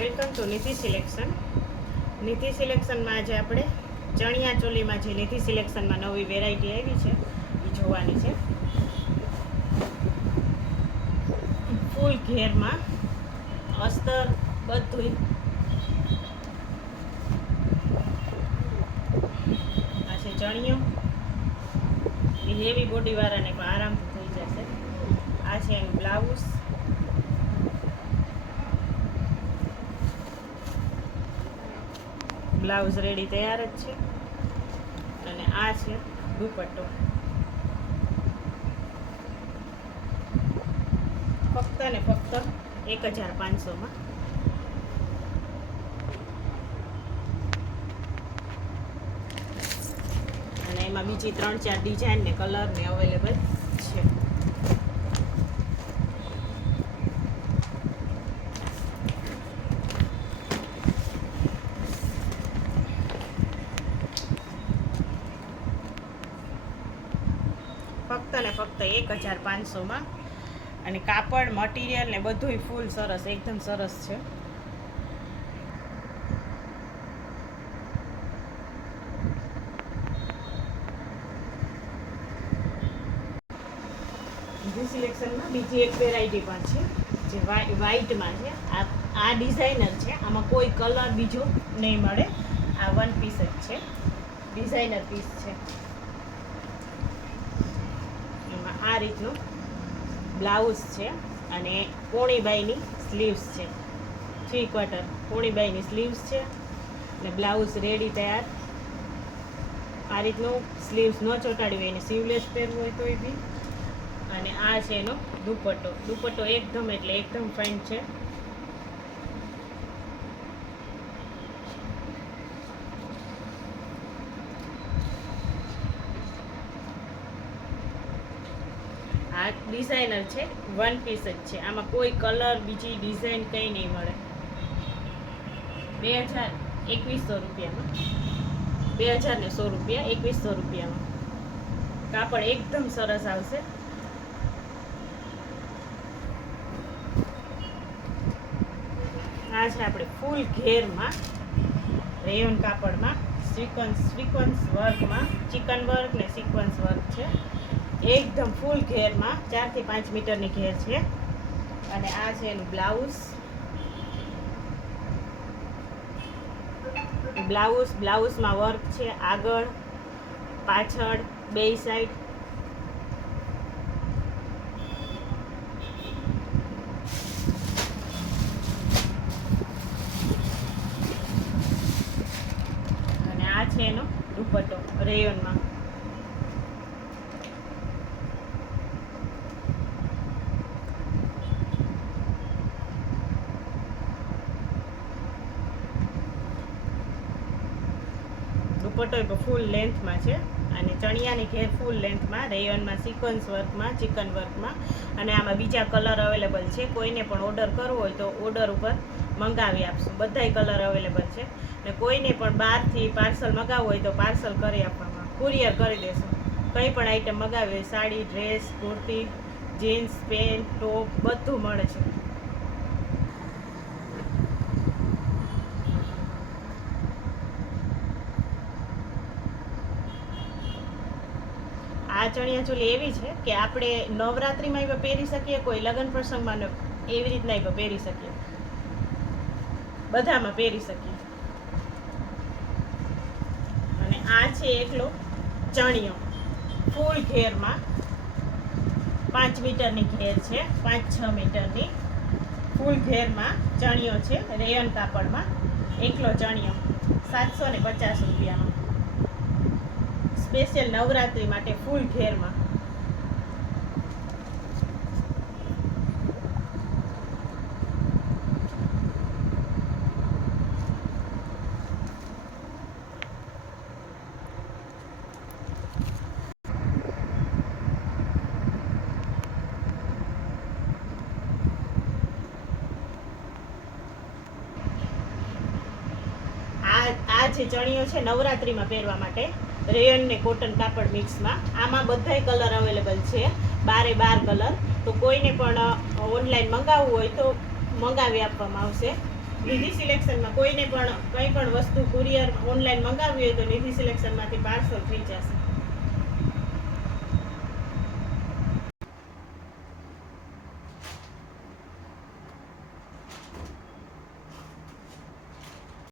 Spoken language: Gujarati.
વેલકમ ટુ નીતિ સિલેક્શન. નીતિ સિલેક્શનમાં આજે આપણે ચણિયા ચોલીમાં જે નીતિ સિલેક્શનમાં નવી વેરાયટી આવી છે એ જોવાની છે. ફૂલ ઘેરમાં અસ્તર બધું આ છે ચણિયો. એ હેવી બોડીવાળાને પણ આરામથી થઈ જશે. આ છે એનું બ્લાઉઝ. બ્લાઉઝ રેડી તૈયાર જ છે. અને આ છે દુપટ્ટો. ફક્ત ને ફક્ત 1500માં. અને એમાં બીજી 3-4 ડિઝાઇન ને કલર ને અવેલેબલ છે. ફક્ત ને ફક્ત 1500માં. અને કાપડ મટીરિયલ ને બધું ફૂલ સરસ, એકદમ સરસ છે. બીજી સિલેક્શનમાં બીજી એક વેરાયટી પણ છે જે વ્હાઈટમાં છે. આ ડિઝાઇનર છે. આમાં કોઈ કલર બીજો નહીં મળે. આ વન પીસ જ છે, ડિઝાઇનર પીસ છે. આ રીતનું બ્લાઉઝ છે અને પોણીબાઈની સ્લીવ્સ છે. 3/4 પોણીબાઈની સ્લીવ્સ છે અને બ્લાઉઝ રેડી તૈયાર. આ રીતનું સ્લીવ્સ ન ચોંટાડવી હોય એને સીવલેસ પહેરવું હોય તોય બી. અને આ છે એનો દુપટ્ટો. દુપટ્ટો એકદમ એટલે એકદમ ફાઇન છે. આ ડિઝાઇનર છે, વન પીસ જ છે. આમાં કોઈ કલર બીજી ડિઝાઇન કંઈ નહીં મળે. 2100 રૂપિયામાં. 2100 રૂપિયા, 2100 રૂપિયામાં. કાપડ એકદમ સરસ આવશે. આ છે આપણે ફૂલ ઘેરમાં રેયોન કાપડમાં સિક્વન્સ વર્કમાં, ચિકન વર્ક ને સિક્વન્સ વર્ક છે. એકદમ ફૂલ ઘેરમાં 4 થી 5 મીટરની ઘેર છે. અને આ છે એનું બ્લાઉઝ. બ્લાઉઝમાં વર્ક છે આગળ પાછળ બે સાઈડ. અને આ છે એનો દુપટ્ટો રેયોનમાં. દુપટ્ટો ફૂલ લેન્થમાં છે અને ચણિયાની ઘેર ફૂલ લેન્થમાં, રેયોનમાં, સિક્વન્સ વર્કમાં, ચિકન વર્કમાં. અને આમાં બીજા કલર અવેલેબલ છે. કોઈને પણ ઓર્ડર કરવો હોય તો ઓર્ડર ઉપર મંગાવી આપશું. બધાય કલર અવેલેબલ છે. અને કોઈને પણ બહારથી પાર્સલ મંગાવવું હોય તો પાર્સલ કરી આપવામાં, કુરિયર કરી દેશું. કંઈ પણ આઈટમ મંગાવી હોય, sari, dress, kurti, jeans, pant, top બધું મળે છે. આ ચણિયા ચોલી એવી છે કે આપણે નવરાત્રિમાં પણ પહેરી શકીએ, કોઈ લગ્ન પ્રસંગમાં એવી રીતના પણ પહેરી શકીએ, બધામાં પહેરી શકીએ. અને આ છે એકલો ચણિયો ફૂલ ઘેરમાં. 5 મીટરની ઘેર છે, 5-6 મીટરની ફૂલ ઘેરમાં ચણિયો છે રેયન કાપડમાં. એકલો ચણિયો 750 રૂપિયાનો. સ્પેશિયલ નવરાત્રી માટે ફૂલ ઘેરમાં. આ જે ચણિયો છે નવરાત્રીમાં પહેરવા માટે, રેયન ને કોટન કાપડ મિક્સમાં. આમાં બધાય કલર અવેલેબલ છે, 12 કલર. તો કોઈને પણ ઓનલાઈન મંગાવવું હોય તો મંગાવી આપવામાં આવશે. નિધિ સિલેક્શનમાં કોઈને પણ કંઈ પણ વસ્તુ કુરિયર ઓનલાઈન મંગાવવી હોય તો નિધિ સિલેક્શનમાંથી પાર્સલ થઈ જશે.